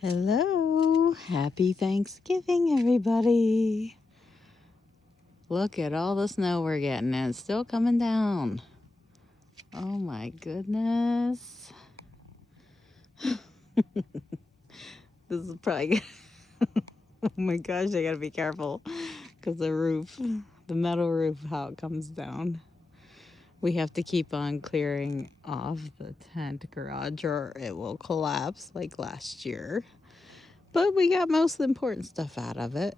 Hello, happy Thanksgiving, everybody. Look at all the snow we're getting, and it's still coming down. Oh my goodness. This is probably oh my gosh, I gotta be careful because the roof, the metal roof, how it comes down. We have to keep on clearing off the tent garage or it will collapse like last year. But we got most of the important stuff out of it.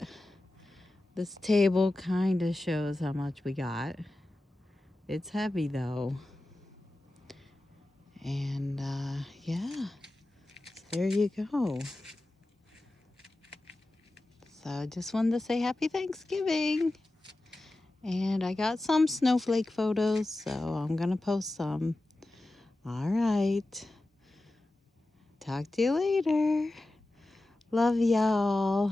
This table kind of shows how much we got. It's heavy though. And yeah, so there you go. So I just wanted to say happy Thanksgiving. And I got some snowflake photos, so I'm going to post some. All right. Talk to you later. Love y'all.